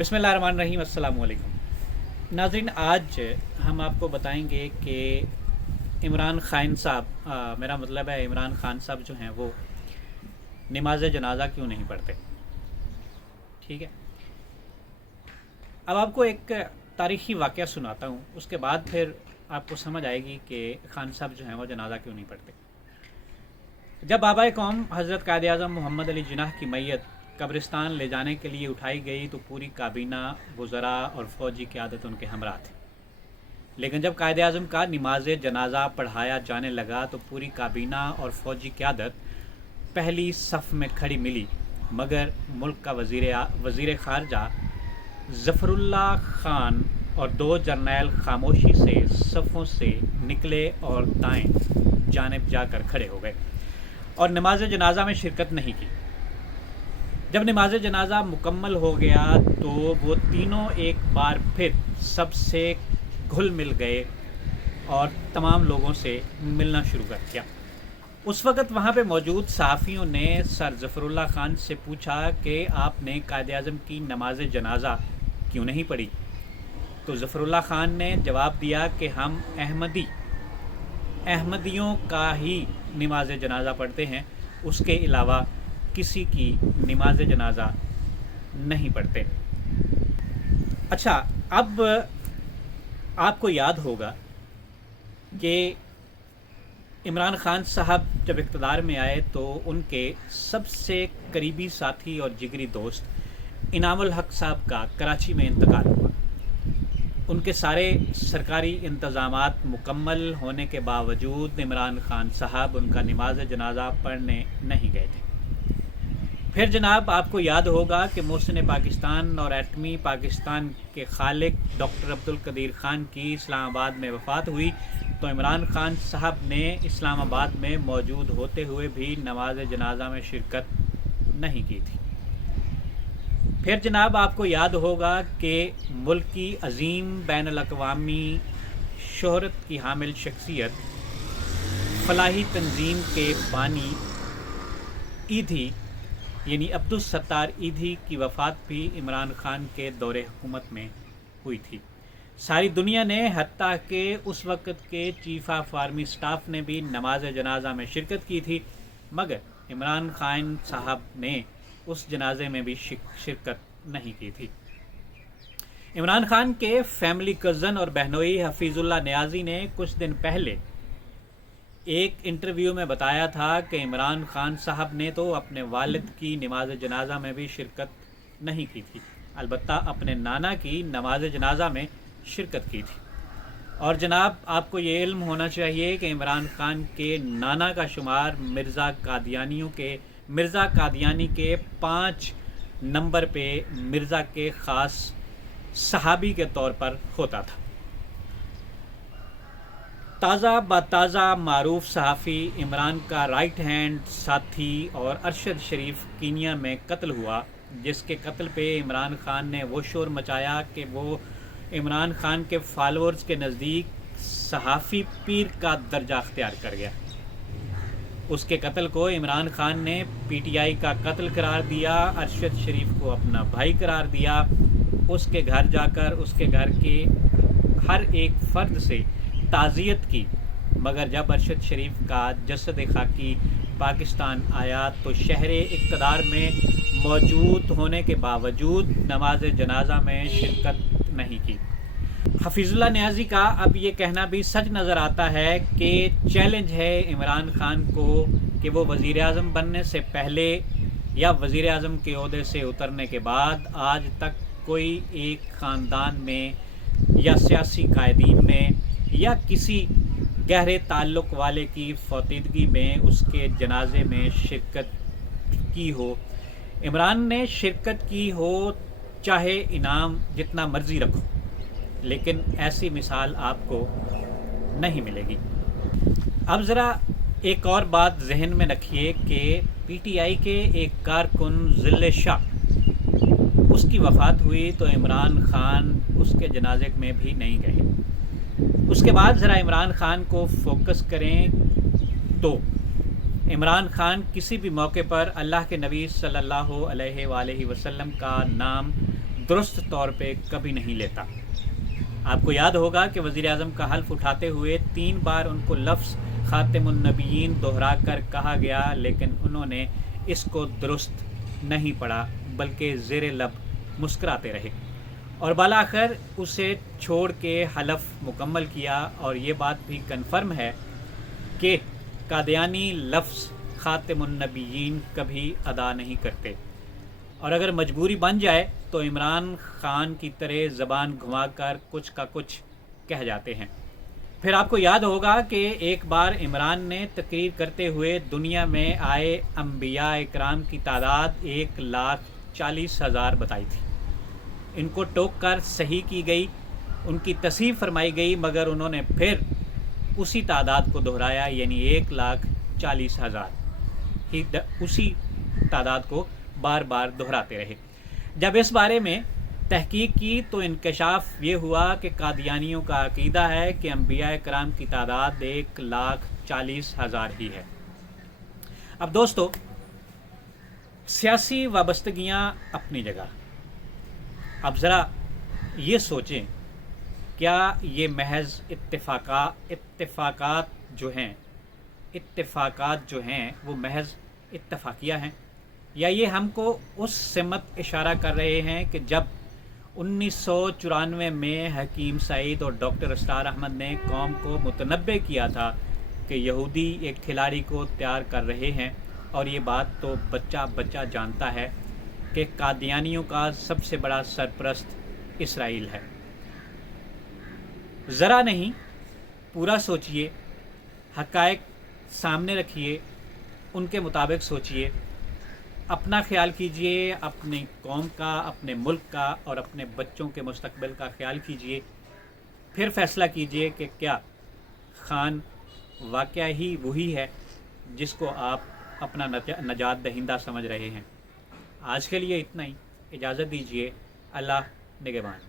بسم اللہ الرحمن الرحیم، السلام علیکم ناظرین۔ آج ہم آپ کو بتائیں گے کہ عمران خان صاحب میرا مطلب ہے عمران خان صاحب جو ہیں وہ نماز جنازہ کیوں نہیں پڑھتے۔ ٹھیک ہے، اب آپ کو ایک تاریخی واقعہ سناتا ہوں، اس کے بعد پھر آپ کو سمجھ آئے گی کہ خان صاحب جو ہیں وہ جنازہ کیوں نہیں پڑھتے۔ جب بابا قوم حضرت قائد اعظم محمد علی جناح کی میت قبرستان لے جانے کے لیے اٹھائی گئی تو پوری کابینہ، وزراء اور فوجی قیادت ان کے ہمراہ تھی، لیکن جب قائد اعظم کا نماز جنازہ پڑھایا جانے لگا تو پوری کابینہ اور فوجی قیادت پہلی صف میں کھڑی ملی، مگر ملک کا وزیر خارجہ ظفر اللہ خان اور دو جرنیل خاموشی سے صفوں سے نکلے اور دائیں جانب جا کر کھڑے ہو گئے اور نماز جنازہ میں شرکت نہیں کی۔ جب نماز جنازہ مکمل ہو گیا تو وہ تینوں ایک بار پھر سب سے گھل مل گئے اور تمام لوگوں سے ملنا شروع کر دیا۔ اس وقت وہاں پہ موجود صحافیوں نے سر ظفر اللہ خان سے پوچھا کہ آپ نے قائد اعظم کی نماز جنازہ کیوں نہیں پڑھی؟ تو ظفر اللہ خان نے جواب دیا کہ ہم احمدیوں کا ہی نماز جنازہ پڑھتے ہیں، اس کے علاوہ کسی کی نماز جنازہ نہیں پڑھتے۔ اچھا، اب آپ کو یاد ہوگا کہ عمران خان صاحب جب اقتدار میں آئے تو ان کے سب سے قریبی ساتھی اور جگری دوست انعام الحق صاحب کا کراچی میں انتقال ہوا۔ ان کے سارے سرکاری انتظامات مکمل ہونے کے باوجود عمران خان صاحب ان کا نماز جنازہ پڑھنے نہیں گئے تھے۔ پھر جناب آپ کو یاد ہوگا کہ محسن پاکستان اور ایٹمی پاکستان کے خالق ڈاکٹر عبدالقدیر خان کی اسلام آباد میں وفات ہوئی تو عمران خان صاحب نے اسلام آباد میں موجود ہوتے ہوئے بھی نماز جنازہ میں شرکت نہیں کی تھی۔ پھر جناب آپ کو یاد ہوگا کہ ملک کی عظیم بین الاقوامی شہرت کی حامل شخصیت، فلاحی تنظیم کے بانی ایدھی یعنی عبدالستار ایدھی کی وفات بھی عمران خان کے دور حکومت میں ہوئی تھی۔ ساری دنیا نے، حتیٰ کہ اس وقت کے چیف آف آرمی سٹاف نے بھی نماز جنازہ میں شرکت کی تھی، مگر عمران خان صاحب نے اس جنازے میں بھی شرکت نہیں کی تھی۔ عمران خان کے فیملی کزن اور بہنوئی حفیظ اللہ نیازی نے کچھ دن پہلے ایک انٹرویو میں بتایا تھا کہ عمران خان صاحب نے تو اپنے والد کی نماز جنازہ میں بھی شرکت نہیں کی تھی، البتہ اپنے نانا کی نماز جنازہ میں شرکت کی تھی۔ اور جناب آپ کو یہ علم ہونا چاہیے کہ عمران خان کے نانا کا شمار مرزا قادیانی کے 5 نمبر پہ مرزا کے خاص صحابی کے طور پر ہوتا تھا۔ تازہ معروف صحافی عمران کا رائٹ ہینڈ ساتھی اور ارشد شریف کینیا میں قتل ہوا، جس کے قتل پہ عمران خان نے وہ شور مچایا کہ وہ عمران خان کے فالورز کے نزدیک صحافی پیر کا درجہ اختیار کر گیا۔ اس کے قتل کو عمران خان نے پی ٹی آئی کا قتل قرار دیا، ارشد شریف کو اپنا بھائی قرار دیا، اس کے گھر جا کر اس کے گھر کے ہر ایک فرد سے تعزیت کی، مگر جب ارشد شریف کا جسد خاکی پاکستان آیا تو شہر اقتدار میں موجود ہونے کے باوجود نماز جنازہ میں شرکت نہیں کی۔ حفیظ اللہ نیازی کا اب یہ کہنا بھی سچ نظر آتا ہے کہ چیلنج ہے عمران خان کو کہ وہ وزیر اعظم بننے سے پہلے یا وزیر اعظم کے عہدے سے اترنے کے بعد آج تک کوئی ایک خاندان میں یا سیاسی قائدین میں یا کسی گہرے تعلق والے کی فوتیدگی میں اس کے جنازے میں شرکت کی ہو۔ عمران نے شرکت کی ہو، چاہے انعام جتنا مرضی رکھو، لیکن ایسی مثال آپ کو نہیں ملے گی۔ اب ذرا ایک اور بات ذہن میں رکھیے کہ پی ٹی آئی کے ایک کارکن ذل شاہ، اس کی وفات ہوئی تو عمران خان اس کے جنازے میں بھی نہیں گئے۔ اس کے بعد ذرا عمران خان کو فوکس کریں تو عمران خان کسی بھی موقع پر اللہ کے نبی صلی اللہ علیہ وآلہ وسلم کا نام درست طور پہ کبھی نہیں لیتا۔ آپ کو یاد ہوگا کہ وزیر اعظم کا حلف اٹھاتے ہوئے 3 بار ان کو لفظ خاتم النبیین دہرا کر کہا گیا، لیکن انہوں نے اس کو درست نہیں پڑھا بلکہ زیر لب مسکراتے رہے اور بالآخر اسے چھوڑ کے حلف مکمل کیا۔ اور یہ بات بھی کنفرم ہے کہ قادیانی لفظ خاتم النبیین کبھی ادا نہیں کرتے، اور اگر مجبوری بن جائے تو عمران خان کی طرح زبان گھما کر کچھ کا کچھ کہہ جاتے ہیں۔ پھر آپ کو یاد ہوگا کہ ایک بار عمران نے تقریر کرتے ہوئے دنیا میں آئے انبیاء اکرام کی تعداد 1,40,000 بتائی تھی۔ ان کو ٹوک کر صحیح کی گئی، ان کی تصحیح فرمائی گئی، مگر انہوں نے پھر اسی تعداد کو دہرایا، یعنی 1,40,000 ہی اسی تعداد کو بار بار دہراتے رہے۔ جب اس بارے میں تحقیق کی تو انکشاف یہ ہوا کہ قادیانیوں کا عقیدہ ہے کہ انبیاء کرام کی تعداد 1,40,000 ہی ہے۔ اب دوستو، سیاسی وابستگیاں اپنی جگہ، اب ذرا یہ سوچیں، کیا یہ محض اتفاقات جو ہیں وہ محض اتفاقیہ ہیں، یا یہ ہم کو اس سمت اشارہ کر رہے ہیں کہ جب 1994 میں حکیم سعید اور ڈاکٹر اسرار احمد نے قوم کو متنبع کیا تھا کہ یہودی ایک کھلاڑی کو تیار کر رہے ہیں، اور یہ بات تو بچہ بچہ جانتا ہے کہ قادیانیوں کا سب سے بڑا سرپرست اسرائیل ہے۔ ذرا نہیں، پورا سوچئے، حقائق سامنے رکھیے، ان کے مطابق سوچئے، اپنا خیال کیجئے، اپنی قوم کا، اپنے ملک کا اور اپنے بچوں کے مستقبل کا خیال کیجئے، پھر فیصلہ کیجئے کہ کیا خان واقعہ ہی وہی ہے جس کو آپ اپنا نجات دہندہ سمجھ رہے ہیں۔ آج کے لیے اتنا ہی، اجازت دیجئے، اللہ نگہبان۔